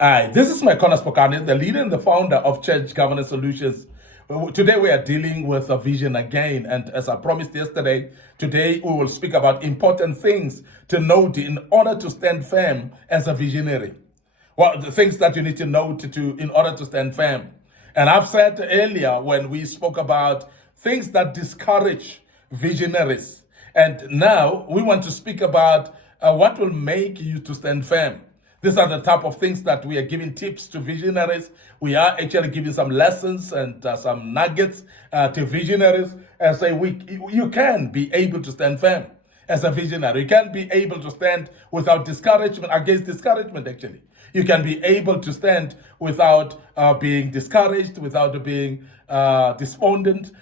Hi, this is Micornus Phokane, the leader and the founder of Church Governance Solutions. Today we are dealing with a vision again, and as I promised yesterday, today we will speak about important things to note in order to stand firm as a visionary. Well, the things that you need to note in order to stand firm. And I've said earlier when we spoke about things that discourage visionaries, and now we want to speak about what will make you to stand firm. These are the type of things that we are giving tips to visionaries. We are actually giving some lessons and some nuggets to visionaries and say you can be able to stand firm as a visionary. You can be able to stand without discouragement, against discouragement actually. You can be able to stand without being discouraged, without being despondent,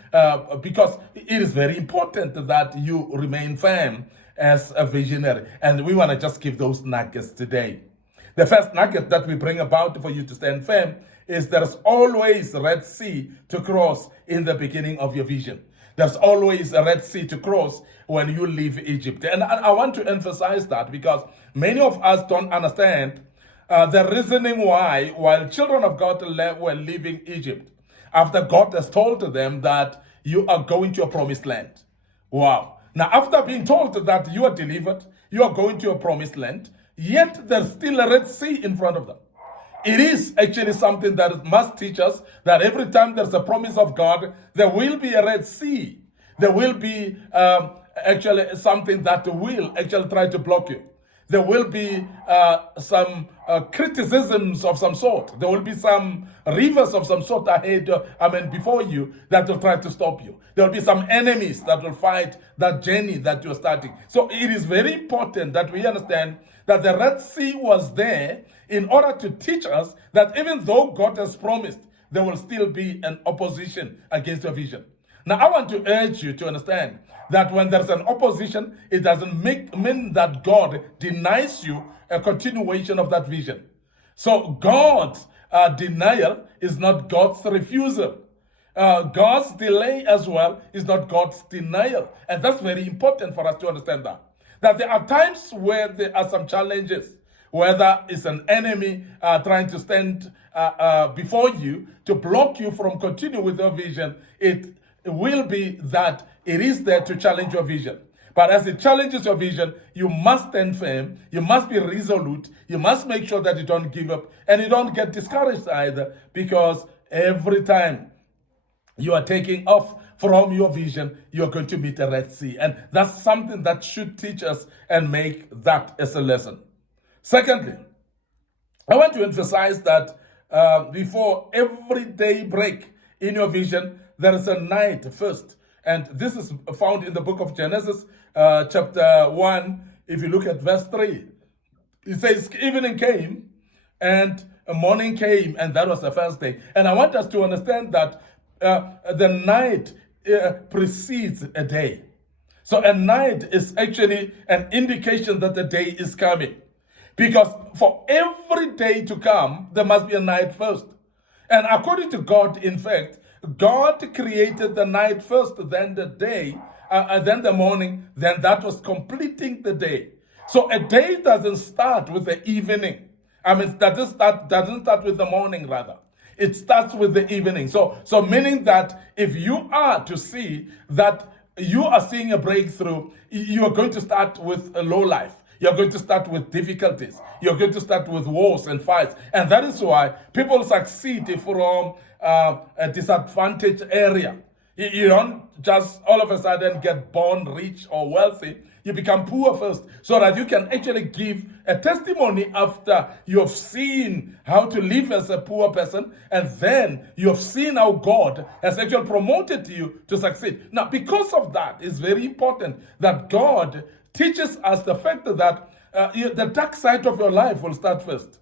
because it is very important that you remain firm as a visionary. And we want to just give those nuggets today. The first nugget that we bring about for you to stand firm is there's always a Red Sea to cross in the beginning of your vision. There's always a Red Sea to cross when you leave Egypt. And I want to emphasize that because many of us don't understand the reasoning why, while children of God were leaving Egypt, after God has told them that you are going to a promised land. Wow. Now, after being told that you are delivered, you are going to a promised land, yet there's still a Red Sea in front of them. It is actually something that must teach us that every time there's a promise of God, there will be a Red Sea. There will be actually something that will actually try to block you. There will be some criticisms of some sort. There will be some rivers of some sort ahead, before you that will try to stop you. There will be some enemies that will fight that journey that you're starting. So it is very important that we understand that the Red Sea was there in order to teach us that even though God has promised, there will still be an opposition against your vision. Now, I want to urge you to understand that when there's an opposition, it doesn't mean that God denies you a continuation of that vision. So God's denial is not God's refusal. God's delay as well is not God's denial. And that's very important for us to understand that there are times where there are some challenges, whether it's an enemy trying to stand before you to block you from continuing with your vision. It will be that it is there to challenge your vision. But as it challenges your vision, you must stand firm, you must be resolute, you must make sure that you don't give up and you don't get discouraged either, because every time you are taking off from your vision, you're going to meet a Red Sea. And that's something that should teach us and make that as a lesson. Secondly, I want to emphasize that before every day break in your vision, there is a night first. And this is found in the book of Genesis, chapter 1. If you look at verse 3, it says, evening came and morning came, and that was the first day. And I want us to understand that the night precedes a day. So a night is actually an indication that the day is coming. Because for every day to come, there must be a night first. And according to God, in fact, God created the night first, then the day, then the morning, then that was completing the day. So a day doesn't start with the evening. It doesn't start with the morning, rather. It starts with the evening. So meaning that if you are to see that you are seeing a breakthrough, you are going to start with a low life. You're going to start with difficulties. You're going to start with wars and fights. And that is why people succeed from a disadvantaged area. You don't just all of a sudden get born rich or wealthy. You become poor first so that you can actually give a testimony after you have seen how to live as a poor person, and then you have seen how God has actually promoted you to succeed. Now, because of that, it's very important that God teaches us the fact that the dark side of your life will start first.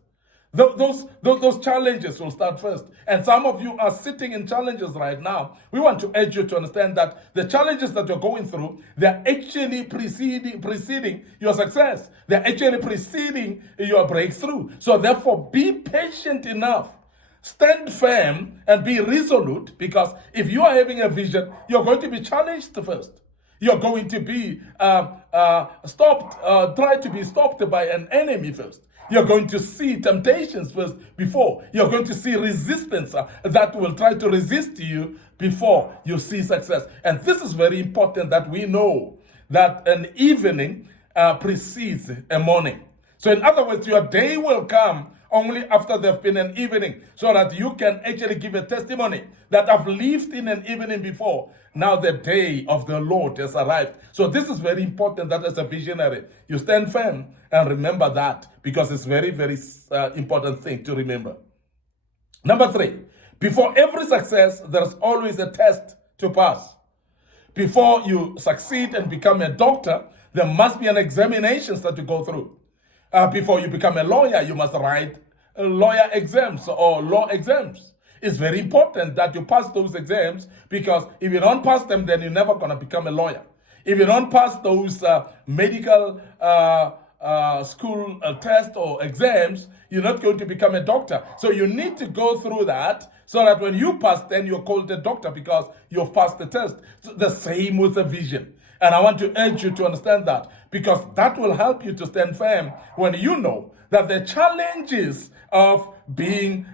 Those challenges will start first. And some of you are sitting in challenges right now. We want to urge you to understand that the challenges that you're going through, they're actually preceding your success. They're actually preceding your breakthrough. So therefore, be patient enough. Stand firm and be resolute, because if you are having a vision, you're going to be challenged first. You're going to be try to be stopped by an enemy first. You're going to see temptations first before. You're going to see resistance that will try to resist you before you see success. And this is very important that we know that an evening precedes a morning. So in other words, your day will come only after there's been an evening, so that you can actually give a testimony that I've lived in an evening before. Now the day of the Lord has arrived. So this is very important that as a visionary, you stand firm and remember that, because it's very, very important thing to remember. Number 3, before every success, there's always a test to pass. Before you succeed and become a doctor, there must be an examinations that you go through. Before you become a lawyer, you must write lawyer exams or law exams. It's very important that you pass those exams, because if you don't pass them, then you're never going to become a lawyer. If you don't pass those medical school test or exams, you're not going to become a doctor. So you need to go through that, so that when you pass, then you're called a doctor because you've passed the test. So the same with a vision. And I want to urge you to understand that, because that will help you to stand firm when you know that the challenges of being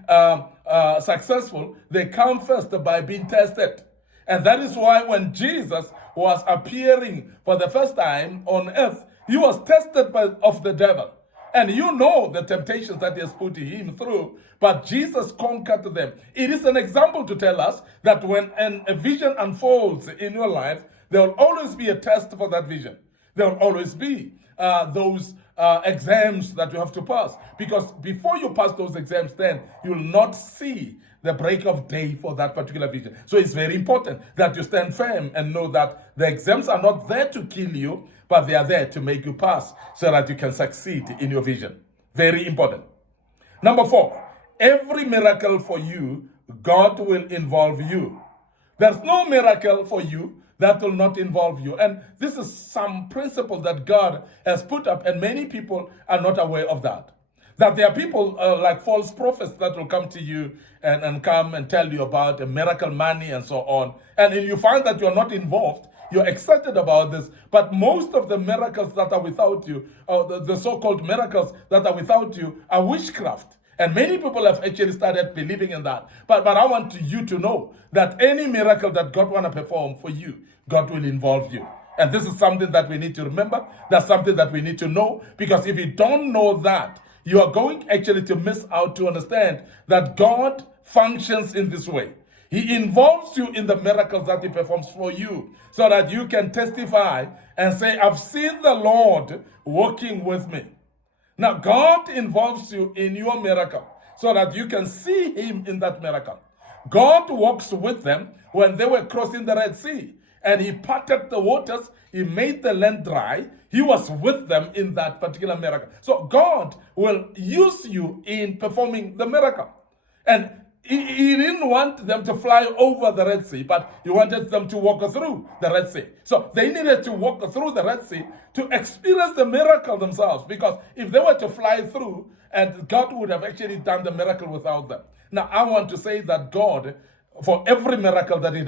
successful, they come first by being tested. And that is why when Jesus was appearing for the first time on earth, he was tested of the devil. And you know the temptations that he has put him through, but Jesus conquered them. It is an example to tell us that when a vision unfolds in your life, there will always be a test for that vision. There will always be those exams that you have to pass. Because before you pass those exams, then you will not see the break of day for that particular vision. So it's very important that you stand firm and know that the exams are not there to kill you, but they are there to make you pass so that you can succeed in your vision. Very important. Number 4, every miracle for you, God will involve you. There's no miracle for you that will not involve you. And this is some principle that God has put up, and many people are not aware of that. That there are people like false prophets that will come to you and come and tell you about a miracle money and so on. And you find that you're not involved. You're excited about this, but most of the miracles that are without you, or the so-called miracles that are without you, are witchcraft. And many people have actually started believing in that. But I want you to know that any miracle that God want to perform for you, God will involve you. And this is something that we need to remember. That's something that we need to know. Because if you don't know that, you are going actually to miss out to understand that God functions in this way. He involves you in the miracles that he performs for you, so that you can testify and say, I've seen the Lord working with me. Now, God involves you in your miracle so that you can see him in that miracle. God walks with them when they were crossing the Red Sea, and he parted the waters, he made the land dry. He was with them in that particular miracle. So God will use you in performing the miracle. And he didn't want them to fly over the Red Sea, but he wanted them to walk through the Red Sea. So they needed to walk through the Red Sea to experience the miracle themselves, because if they were to fly through, and God would have actually done the miracle without them. Now, I want to say that God, for every miracle that he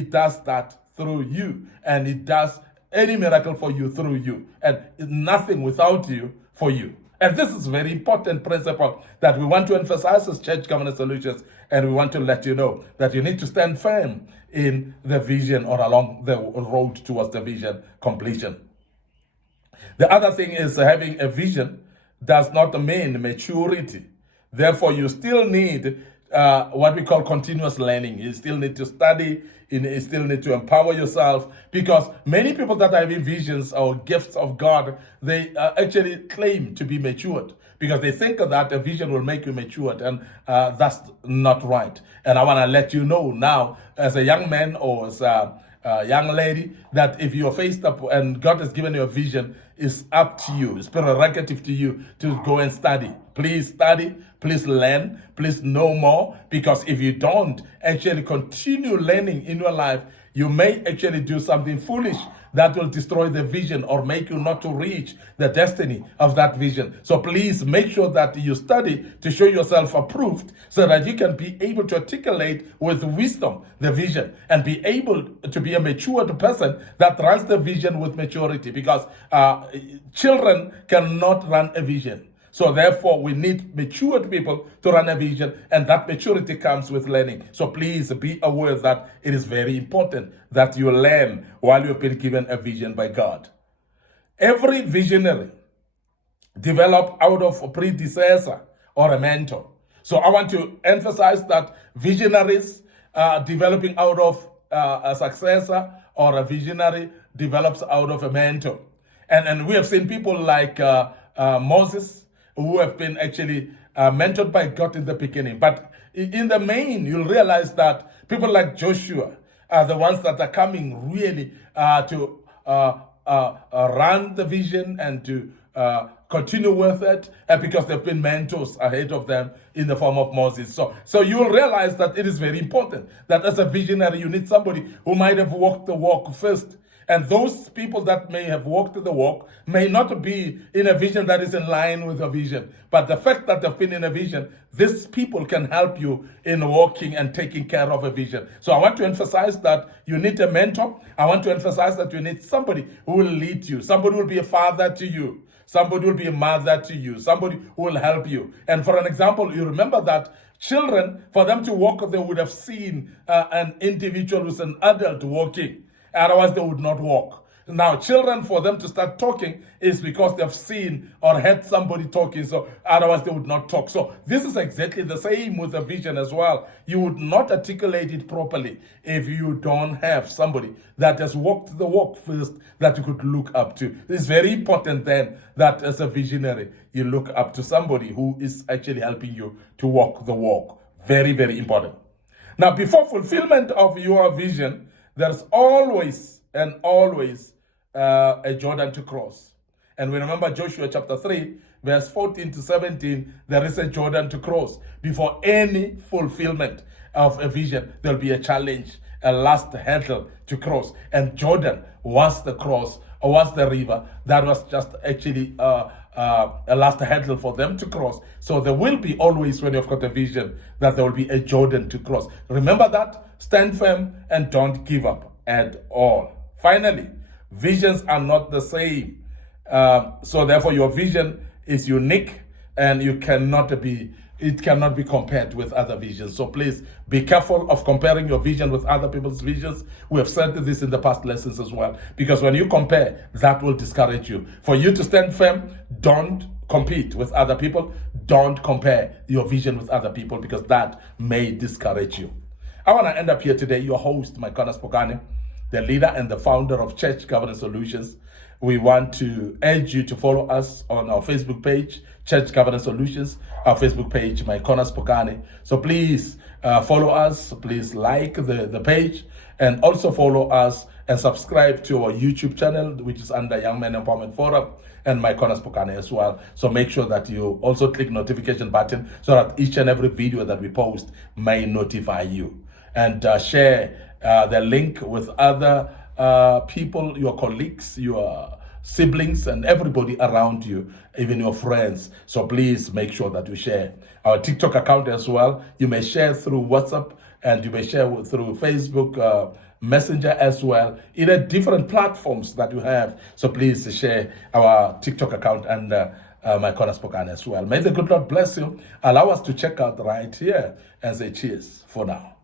does that through you, and he does any miracle for you through you, and nothing without you for you. And this is a very important principle that we want to emphasize as Church Governance Solutions, and we want to let you know that you need to stand firm in the vision or along the road towards the vision completion. The other thing is, having a vision does not mean maturity. Therefore, you still need what we call continuous learning. You still need to study, you still need to empower yourself, because many people that are having visions or gifts of God, they actually claim to be matured, because they think that a vision will make you matured, and that's not right. And I want to let you know now, as a young man or as a young lady, that if you're faced up and God has given you a vision, it's up to you. It's prerogative to you to go and study. Please study, please learn, please know more, because if you don't actually continue learning in your life, you may actually do something foolish that will destroy the vision or make you not to reach the destiny of that vision. So please make sure that you study to show yourself approved, so that you can be able to articulate with wisdom the vision and be able to be a matured person that runs the vision with maturity, because children cannot run a vision. So therefore, we need matured people to run a vision, and that maturity comes with learning. So please be aware that it is very important that you learn while you've been given a vision by God. Every visionary develop out of a predecessor or a mentor. So I want to emphasize that visionaries developing out of a successor, or a visionary develops out of a mentor. And we have seen people like Moses, who have been actually mentored by God in the beginning. But in the main, you'll realize that people like Joshua are the ones that are coming really to run the vision and to continue with it, because they've been mentors ahead of them in the form of Moses. So you'll realize that it is very important that as a visionary, you need somebody who might have walked the walk first. And those people that may have walked the walk may not be in a vision that is in line with a vision. But the fact that they've been in a vision, these people can help you in walking and taking care of a vision. So I want to emphasize that you need a mentor. I want to emphasize that you need somebody who will lead you. Somebody will be a father to you. Somebody will be a mother to you. Somebody who will help you. And for an example, you remember that children, for them to walk, they would have seen an individual who's an adult walking. Otherwise, they would not walk. Now, children, for them to start talking is because they've seen or heard somebody talking, so otherwise they would not talk. So this is exactly the same with a vision as well. You would not articulate it properly if you don't have somebody that has walked the walk first that you could look up to. It's very important then that as a visionary, you look up to somebody who is actually helping you to walk the walk. Very, very important. Now, before fulfillment of your vision, there's always a Jordan to cross. And we remember Joshua chapter 3, verse 14 to 17, there is a Jordan to cross. Before any fulfillment of a vision, there'll be a challenge, a last hurdle to cross. And Jordan was the cross, or was the river that was just actually a last hurdle for them to cross. So there will be always, when you've got a vision, that there will be a Jordan to cross. Remember that. Stand firm and don't give up at all. Finally, visions are not the same. So therefore, your vision is unique, and it cannot be compared with other visions. So please be careful of comparing your vision with other people's visions. We have said this in the past lessons as well, because when you compare, that will discourage you. For you to stand firm, don't compete with other people. Don't compare your vision with other people, because that may discourage you. I want to end up here today, your host, Micornus Phokane, the leader and the founder of Church Governance Solutions. We want to urge you to follow us on our Facebook page, Church Governance Solutions, our Facebook page, Micornus Phokane. So please follow us, please like the page, and also follow us and subscribe to our YouTube channel, which is under Young Men Empowerment Forum, and Micornus Phokane as well. So make sure that you also click notification button so that each and every video that we post may notify you. And share the link with other people, your colleagues, your siblings, and everybody around you, even your friends. So please make sure that you share. Our TikTok account as well, you may share through WhatsApp, and you may share through Facebook Messenger as well, in different platforms that you have. So please share our TikTok account and Micornus Phokane as well. May the good Lord bless you. Allow us to check out right here and say cheers for now.